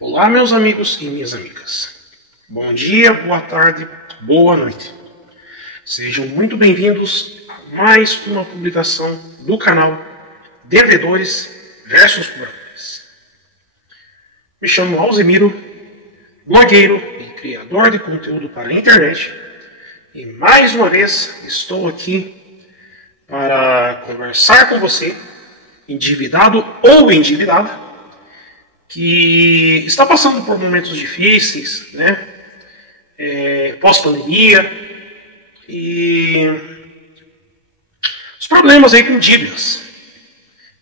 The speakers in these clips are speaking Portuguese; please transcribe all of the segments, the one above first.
Olá, meus amigos e minhas amigas. Bom dia, boa tarde, boa noite. Sejam muito bem-vindos a mais uma publicação do canal Devedores versus Cobradores. Me chamo Alzemiro, blogueiro e criador de conteúdo para a internet, e mais uma vez estou aqui para conversar com você, endividado ou endividada, que está passando por momentos difíceis, né? Pós-pandemia, e os problemas aí com dívidas,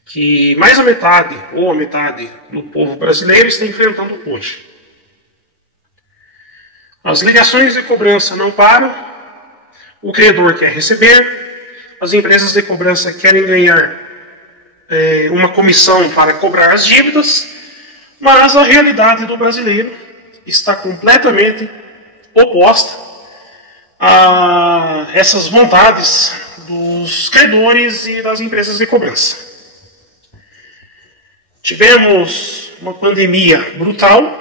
que mais a metade ou a metade do povo brasileiro está enfrentando hoje. As ligações de cobrança não param, o credor quer receber, as empresas de cobrança querem ganhar uma comissão para cobrar as dívidas, mas a realidade do brasileiro está completamente oposta a essas vontades dos credores e das empresas de cobrança. Tivemos uma pandemia brutal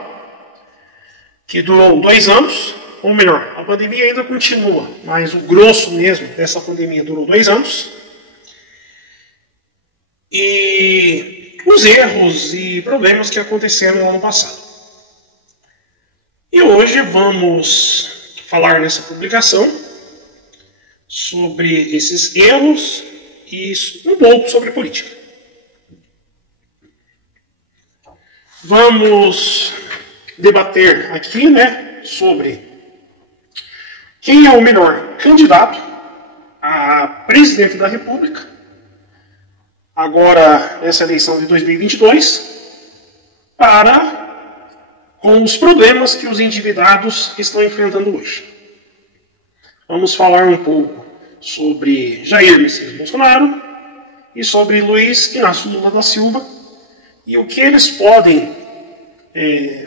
que durou 2 anos, ou melhor, a pandemia ainda continua, mas o grosso mesmo dessa pandemia durou 2 anos. E os erros e problemas que aconteceram no ano passado. E hoje vamos falar nessa publicação sobre esses erros e um pouco sobre política. Vamos debater aqui, sobre quem é o melhor candidato a presidente da República agora nessa eleição de 2022, com os problemas que os endividados estão enfrentando hoje. Vamos falar um pouco sobre Jair Messias Bolsonaro e sobre Luiz Inácio Lula da Silva e o que eles podem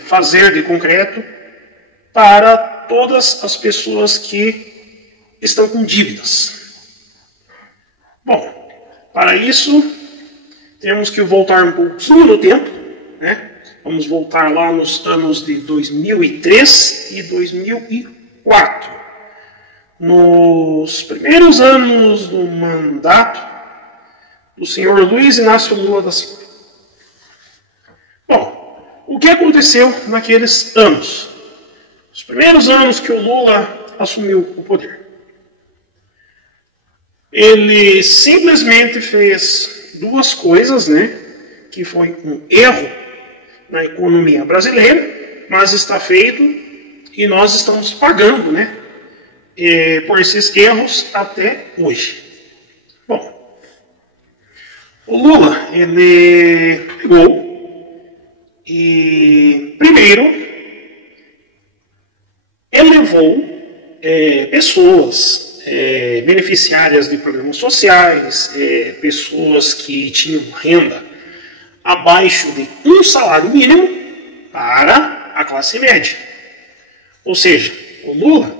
fazer de concreto para todas as pessoas que estão com dívidas. Bom, para isso, temos que voltar um pouquinho no tempo, Vamos voltar lá nos anos de 2003 e 2004. Nos primeiros anos do mandato do senhor Luiz Inácio Lula da Silva. Bom, o que aconteceu naqueles anos? Os primeiros anos que o Lula assumiu o poder. Ele simplesmente fez 2 coisas, que foi um erro na economia brasileira, mas está feito e nós estamos pagando, por esses erros até hoje. Bom, o Lula, ele pegou e, primeiro, elevou pessoas beneficiárias de programas sociais, pessoas que tinham renda abaixo de um salário mínimo para a classe média. Ou seja, o Lula,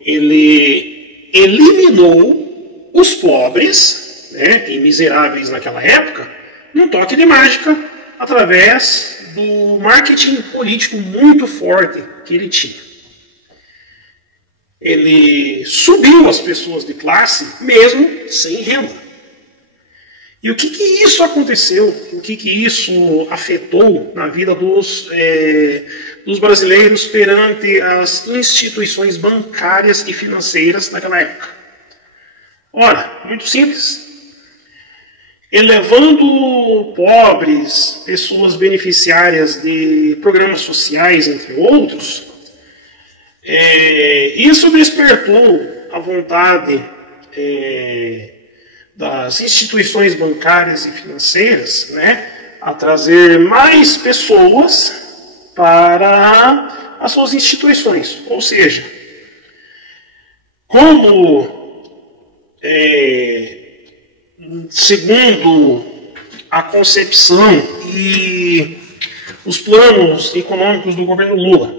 ele eliminou os pobres, e miseráveis naquela época, num toque de mágica, através do marketing político muito forte que ele tinha. Ele subiu as pessoas de classe mesmo sem renda. E o que isso aconteceu? O que isso afetou na vida dos brasileiros perante as instituições bancárias e financeiras naquela época? Ora, muito simples. Elevando pobres, pessoas beneficiárias de programas sociais, entre outros, isso despertou a vontade das instituições bancárias e financeiras, a trazer mais pessoas para as suas instituições. Ou seja, segundo a concepção e os planos econômicos do governo Lula,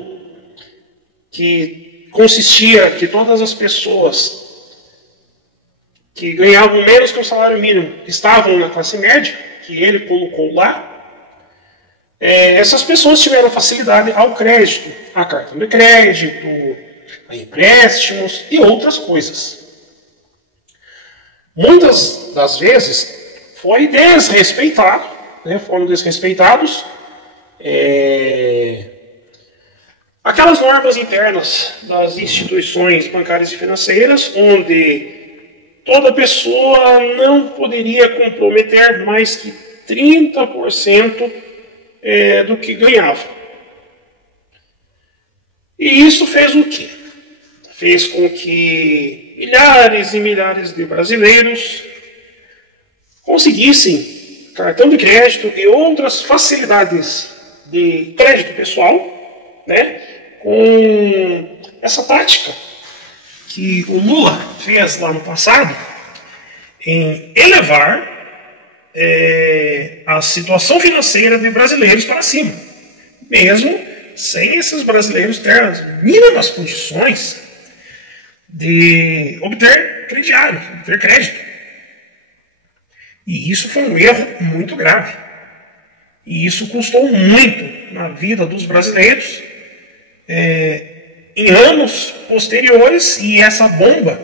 que consistia que todas as pessoas que ganhavam menos que o salário mínimo estavam na classe média, que ele colocou lá, essas pessoas tiveram facilidade ao crédito, a cartão de crédito, a empréstimos e outras coisas. Muitas das vezes foi desrespeitado, né, foram desrespeitados aquelas normas internas das instituições bancárias e financeiras, onde toda pessoa não poderia comprometer mais que 30% do que ganhava. E isso fez o quê? Fez com que milhares e milhares de brasileiros conseguissem cartão de crédito e outras facilidades de crédito pessoal, né, com essa tática que o Lula fez lá no passado em elevar a situação financeira de brasileiros para cima, mesmo sem esses brasileiros ter as mínimas condições de obter crediário, obter crédito. E isso foi um erro muito grave. E isso custou muito na vida dos brasileiros em anos posteriores, e essa bomba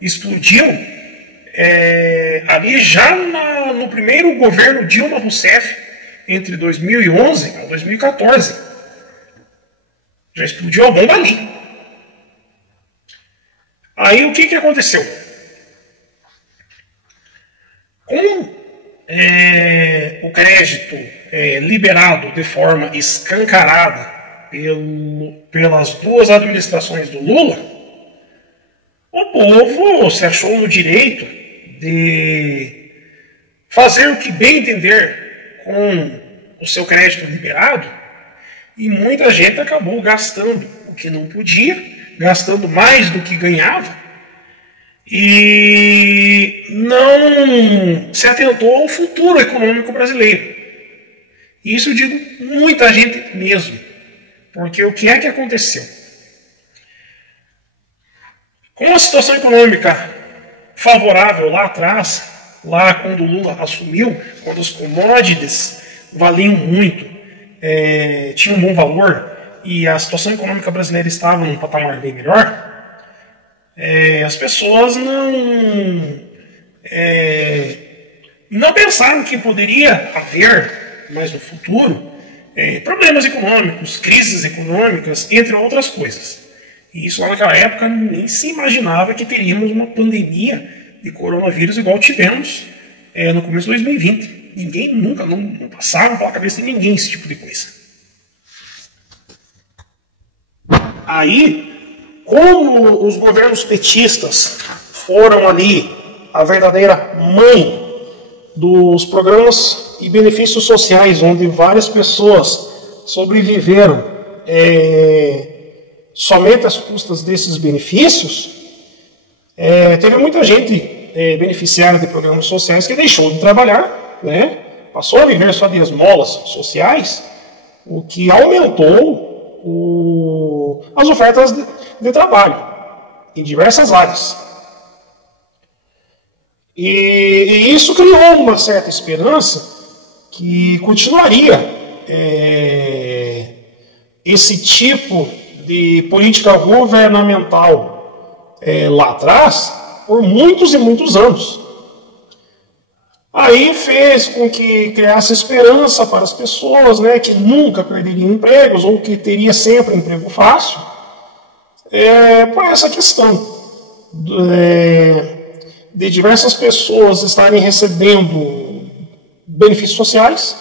explodiu ali já no primeiro governo Dilma Rousseff, entre 2011 a 2014. Já explodiu a bomba ali. Aí o que aconteceu? Com o crédito liberado de forma escancarada pelas duas administrações do Lula, o povo se achou no direito de fazer o que bem entender com o seu crédito liberado, e muita gente acabou gastando o que não podia, gastando mais do que ganhava, e não se atentou ao futuro econômico brasileiro. Isso eu digo muita gente mesmo, porque o que é que aconteceu? Com a situação econômica favorável lá atrás, lá quando o Lula assumiu, quando as commodities valiam muito, tinham um bom valor, e a situação econômica brasileira estava num patamar bem melhor, as pessoas não pensaram que poderia haver, mais no futuro, problemas econômicos, crises econômicas, entre outras coisas. E isso lá naquela época nem se imaginava que teríamos uma pandemia de coronavírus igual tivemos no começo de 2020. Ninguém nunca, não passava pela cabeça de ninguém esse tipo de coisa. Aí, como os governos petistas foram ali a verdadeira mãe dos programas e benefícios sociais, onde várias pessoas sobreviveram somente às custas desses benefícios, teve muita gente beneficiária de programas sociais que deixou de trabalhar, né, passou a viver só de esmolas sociais, o que aumentou as ofertas de trabalho em diversas áreas. E isso criou uma certa esperança que continuaria esse tipo de política governamental lá atrás por muitos e muitos anos. Aí fez com que criasse esperança para as pessoas, né, que nunca perderiam empregos ou que teria sempre emprego fácil, por essa questão de diversas pessoas estarem recebendo benefícios sociais,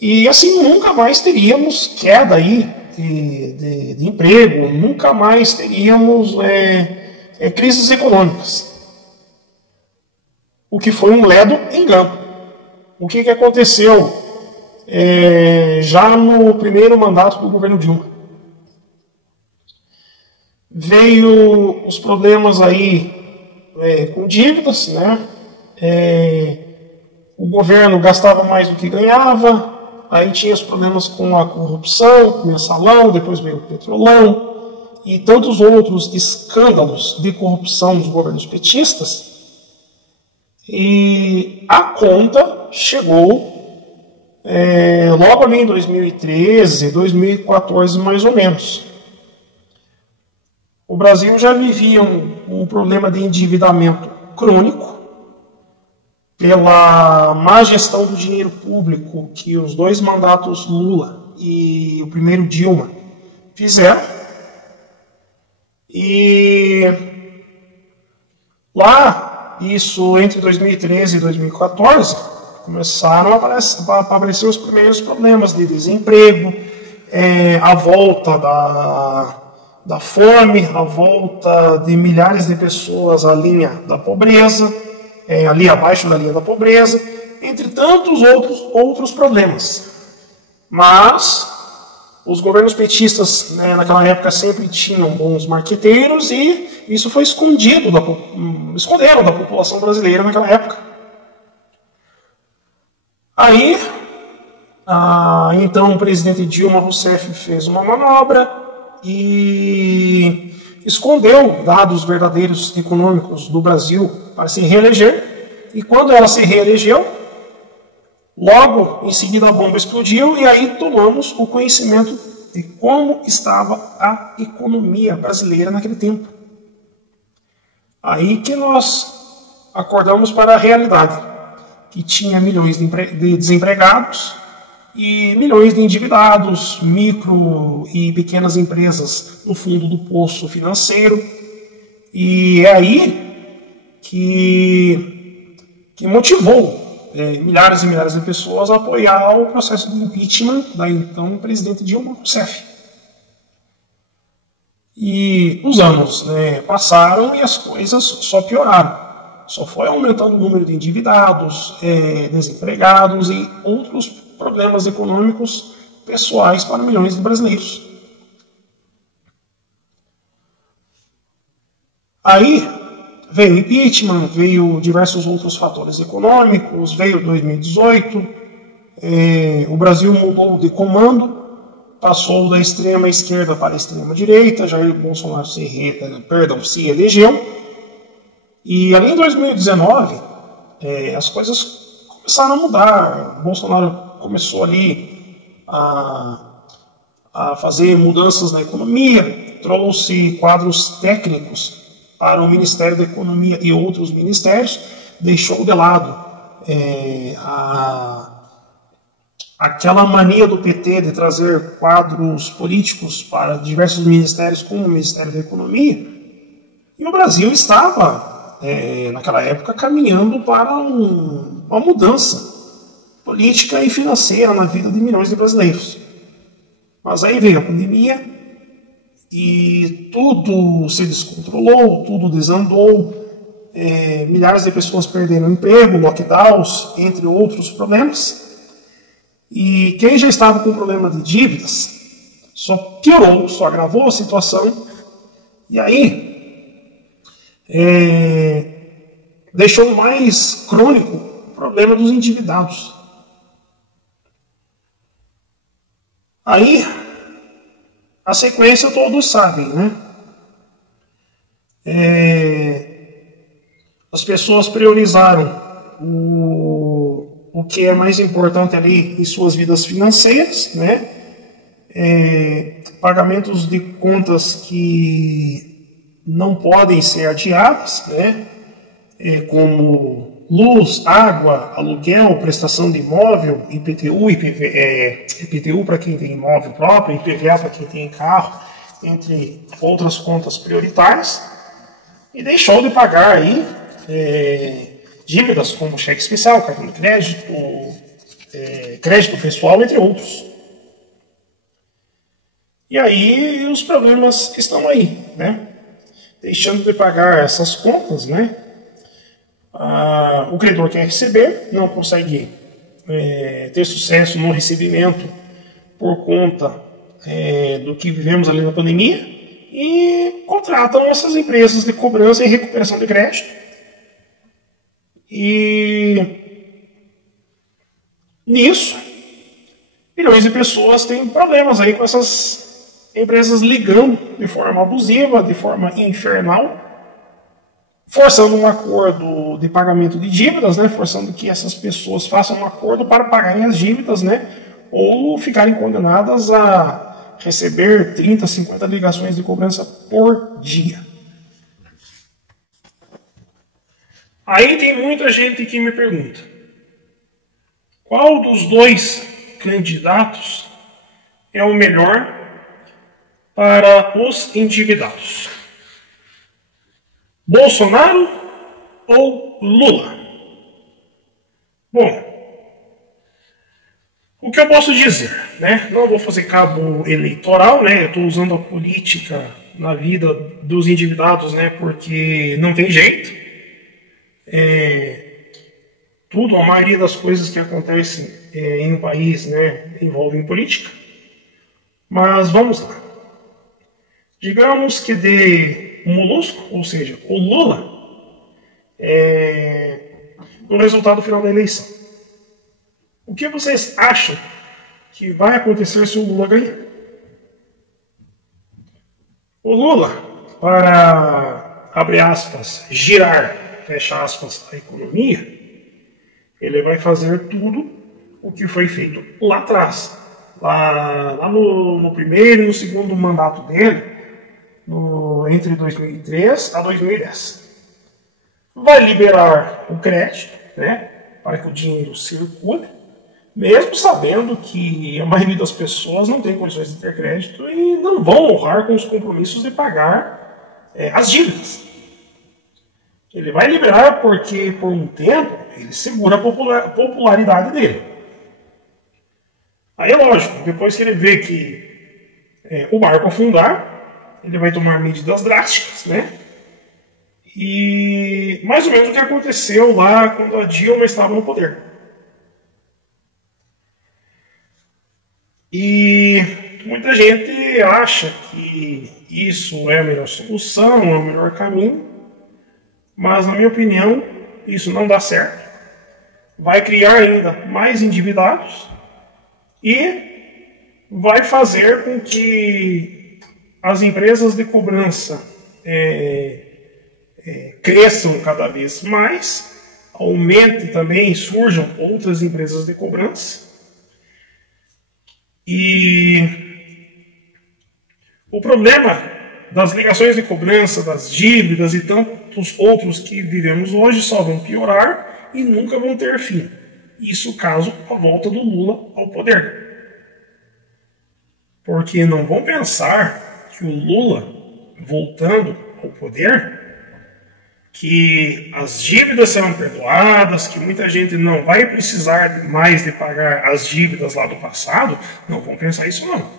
e assim nunca mais teríamos queda aí de emprego, nunca mais teríamos crises econômicas. O que foi um ledo engano. O que aconteceu já no primeiro mandato do governo Dilma? Veio os problemas aí com dívidas, né? O governo gastava mais do que ganhava, aí tinha os problemas com a corrupção, mensalão, depois veio o petrolão, e tantos outros escândalos de corrupção dos governos petistas, e a conta chegou logo ali em 2013, 2014 mais ou menos. O Brasil já vivia um problema de endividamento crônico pela má gestão do dinheiro público que os dois mandatos Lula e o primeiro Dilma fizeram. E lá, isso entre 2013 e 2014, começaram a aparecer os primeiros problemas de desemprego, a volta da fome, a volta de milhares de pessoas à linha da pobreza, ali abaixo da linha da pobreza, entre tantos outros problemas. Mas os governos petistas, naquela época, sempre tinham bons marqueteiros e isso foi esconderam da população brasileira naquela época. Aí, então, o presidente Dilma Rousseff fez uma manobra e escondeu dados verdadeiros econômicos do Brasil para se reeleger. E quando ela se reelegeu, logo em seguida a bomba explodiu e aí tomamos o conhecimento de como estava a economia brasileira naquele tempo. Aí que nós acordamos para a realidade, que tinha milhões de desempregados e milhões de endividados, micro e pequenas empresas no fundo do poço financeiro. E é aí que motivou milhares e milhares de pessoas a apoiar o processo de impeachment da então presidente Dilma Rousseff. E os anos passaram e as coisas só pioraram. Só foi aumentando o número de endividados, desempregados e outros problemas econômicos pessoais para milhões de brasileiros. Aí veio o impeachment, veio diversos outros fatores econômicos, veio 2018, o Brasil mudou de comando, passou da extrema esquerda para a extrema direita, Jair Bolsonaro se elegeu. E ali em 2019, as coisas começaram a mudar. Bolsonaro começou ali a fazer mudanças na economia, trouxe quadros técnicos para o Ministério da Economia e outros ministérios, deixou de lado aquela mania do PT de trazer quadros políticos para diversos ministérios, como o Ministério da Economia, e o Brasil estava naquela época, caminhando para uma mudança política e financeira na vida de milhões de brasileiros. Mas aí veio a pandemia e tudo se descontrolou, tudo desandou, milhares de pessoas perderam emprego, lockdowns, entre outros problemas. E quem já estava com problema de dívidas só piorou, só agravou a situação. E aí deixou mais crônico o problema dos endividados. Aí, a sequência todos sabem, né? As pessoas priorizaram o que é mais importante ali em suas vidas financeiras, né? Pagamentos de contas que não podem ser adiadas, né? Como luz, água, aluguel, prestação de imóvel, IPTU, IPTU para quem tem imóvel próprio, IPVA para quem tem carro, entre outras contas prioritárias, e deixou de pagar aí dívidas como cheque especial, cartão de crédito, crédito pessoal, entre outros. E aí os problemas estão aí, né? Deixando de pagar essas contas, né? O credor quer receber, não consegue ter sucesso no recebimento por conta do que vivemos ali na pandemia e contratam essas empresas de cobrança e recuperação de crédito. E nisso, milhões de pessoas têm problemas aí com essas empresas ligando de forma abusiva, de forma infernal, forçando um acordo de pagamento de dívidas, né, forçando que essas pessoas façam um acordo para pagarem as dívidas, né, ou ficarem condenadas a receber 30, 50 ligações de cobrança por dia. Aí tem muita gente que me pergunta, qual dos dois candidatos é o melhor para os endividados? Bolsonaro ou Lula? Bom, o que eu posso dizer, né? Não vou fazer cabo eleitoral, né? Eu estou usando a política na vida dos endividados, né? Porque não tem jeito. Tudo, a maioria das coisas que acontecem em um país, né, envolvem política. Mas vamos lá. Digamos que dê um molusco, ou seja, o Lula, no resultado final da eleição. O que vocês acham que vai acontecer se o Lula ganhar? O Lula, para, abre aspas, girar, fecha aspas, a economia, ele vai fazer tudo o que foi feito lá atrás. Lá no primeiro e no segundo mandato dele, entre 2003 a 2010. Vai liberar o crédito, né, para que o dinheiro circule, mesmo sabendo que a maioria das pessoas não tem condições de ter crédito e não vão honrar com os compromissos de pagar as dívidas. Ele vai liberar porque, por um tempo, ele segura a popularidade dele. Aí é lógico, depois que ele vê que o barco afundar, ele vai tomar medidas drásticas, né? E mais ou menos o que aconteceu lá quando a Dilma estava no poder. E muita gente acha que isso é a melhor solução, é o melhor caminho, mas na minha opinião, isso não dá certo. Vai criar ainda mais endividados e vai fazer com que as empresas de cobrança cresçam cada vez mais, aumente também, surjam outras empresas de cobrança. E o problema das ligações de cobrança, das dívidas e tantos outros que vivemos hoje só vão piorar e nunca vão ter fim. Isso caso a volta do Lula ao poder. Porque não vão pensar que o Lula, voltando ao poder, que as dívidas serão perdoadas, que muita gente não vai precisar mais de pagar as dívidas lá do passado. Não vão pensar isso não.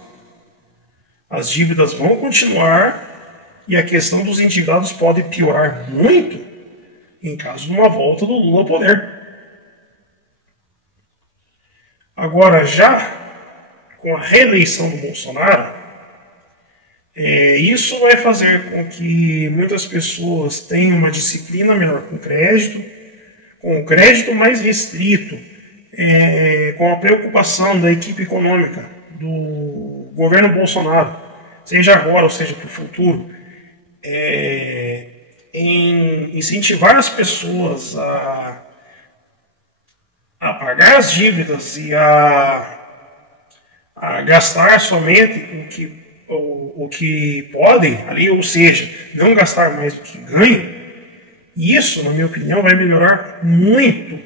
As dívidas vão continuar e a questão dos endividados pode piorar muito em caso de uma volta do Lula ao poder. Agora, já com a reeleição do Bolsonaro, isso vai fazer com que muitas pessoas tenham uma disciplina melhor com o crédito mais restrito, com a preocupação da equipe econômica do governo Bolsonaro, seja agora ou seja para o futuro, em incentivar as pessoas a pagar as dívidas e a gastar somente o que podem ali, ou seja, não gastar mais do que ganham. Isso, na minha opinião, vai melhorar muito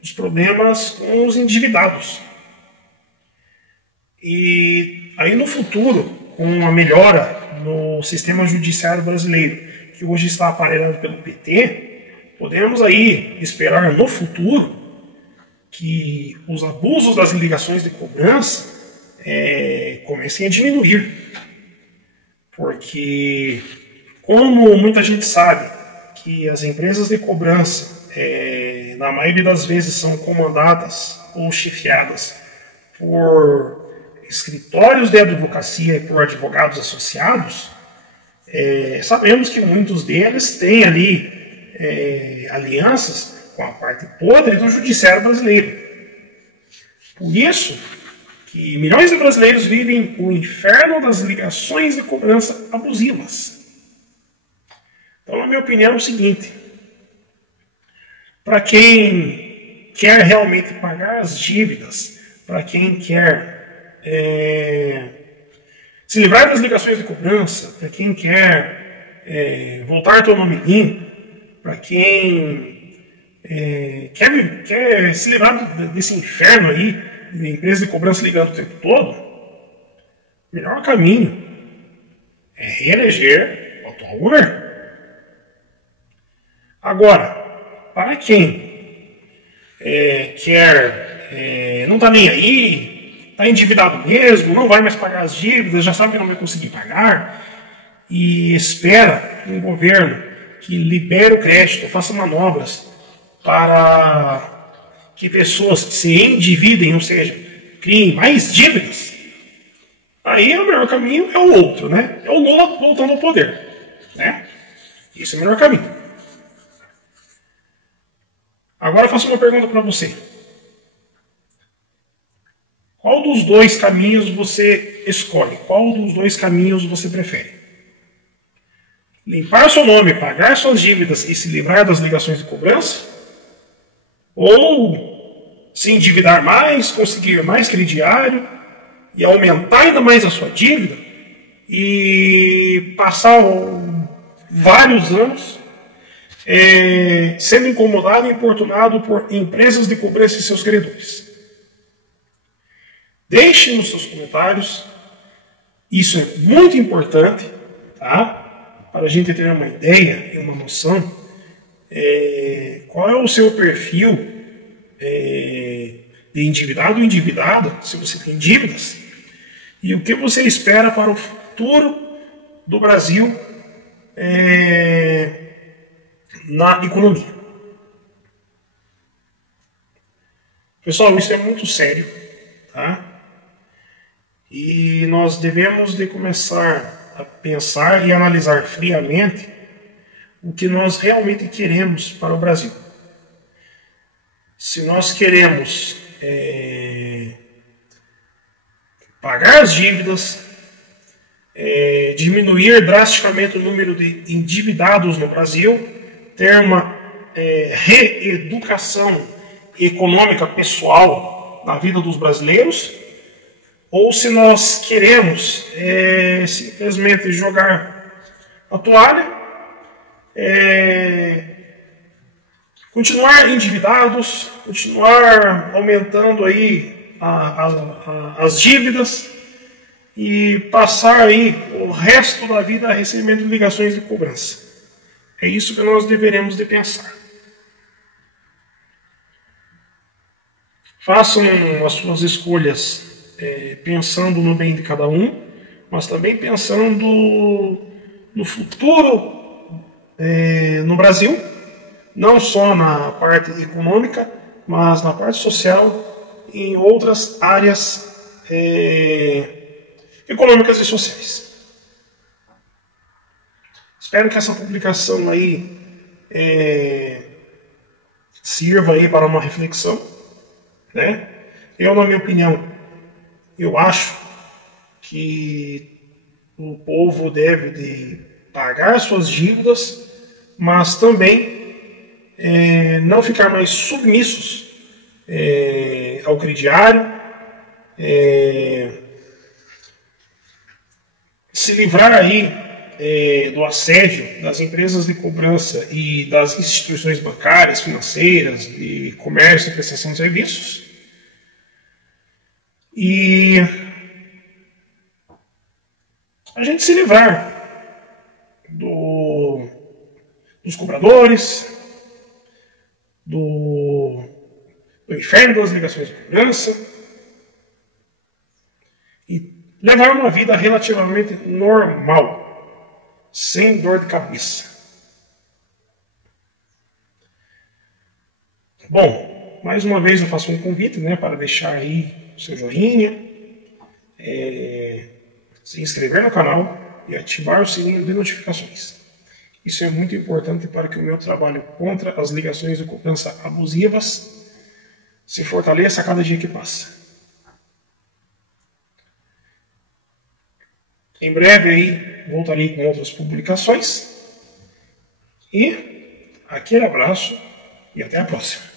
os problemas com os endividados. E aí no futuro, com a melhora no sistema judiciário brasileiro, que hoje está aparelhado pelo PT, podemos aí esperar no futuro que os abusos das ligações de cobrança comecem a diminuir. Porque, como muita gente sabe, que as empresas de cobrança, na maioria das vezes, são comandadas ou chefiadas por escritórios de advocacia e por advogados associados, sabemos que muitos deles têm ali alianças com a parte podre do judiciário brasileiro. Por isso que milhões de brasileiros vivem o inferno das ligações de cobrança abusivas. Então, na minha opinião, é o seguinte: para quem quer realmente pagar as dívidas, para quem quer se livrar das ligações de cobrança, para quem quer voltar a ter o nome limpo, para quem quer se livrar desse inferno aí, de empresa de cobrança ligando o tempo todo, o melhor caminho é reeleger o atual governo. Agora, para quem não está nem aí, está endividado mesmo, não vai mais pagar as dívidas, já sabe que não vai conseguir pagar, e espera um governo que libere o crédito, faça manobras para que pessoas se endividem, ou seja, criem mais dívidas, aí o melhor caminho é o outro, né? É o Lula voltando ao poder, né? Esse é o melhor caminho. Agora eu faço uma pergunta para você. Qual dos dois caminhos você escolhe? Qual dos dois caminhos você prefere? Limpar seu nome, pagar suas dívidas e se livrar das ligações de cobrança? Ou se endividar mais, conseguir mais crediário e aumentar ainda mais a sua dívida e passar vários anos sendo incomodado e importunado por empresas de cobrança e seus credores? Deixe nos seus comentários, isso é muito importante, tá? Para a gente ter uma ideia e uma noção, qual é o seu perfil de endividado ou endividada, se você tem dívidas, e o que você espera para o futuro do Brasil na economia. Pessoal, isso é muito sério, tá? E nós devemos de começar a pensar e analisar friamente o que nós realmente queremos para o Brasil. Se nós queremos pagar as dívidas, diminuir drasticamente o número de endividados no Brasil, ter uma reeducação econômica pessoal na vida dos brasileiros, ou se nós queremos simplesmente jogar a toalha, continuar endividados, continuar aumentando aí as dívidas e passar aí o resto da vida recebendo ligações de cobrança. É isso que nós deveremos de pensar. Façam as suas escolhas pensando no bem de cada um, mas também pensando no futuro no Brasil, não só na parte econômica, mas na parte social e em outras áreas econômicas e sociais. Espero que essa publicação aí sirva aí para uma reflexão, né? Eu, na minha opinião, eu acho que o povo deve de pagar suas dívidas, mas também não ficar mais submissos ao crediário, se livrar aí do assédio das empresas de cobrança e das instituições bancárias, financeiras, de comércio e prestação de serviços. E a gente se livrar dos cobradores, do inferno das ligações de cobrança e levar uma vida relativamente normal, sem dor de cabeça. Bom, mais uma vez eu faço um convite, né, para deixar aí o seu joinha, se inscrever no canal e ativar o sininho de notificações. Isso é muito importante para que o meu trabalho contra as ligações de cobrança abusivas se fortaleça a cada dia que passa. Em breve aí voltarei com outras publicações E aquele abraço e até a próxima.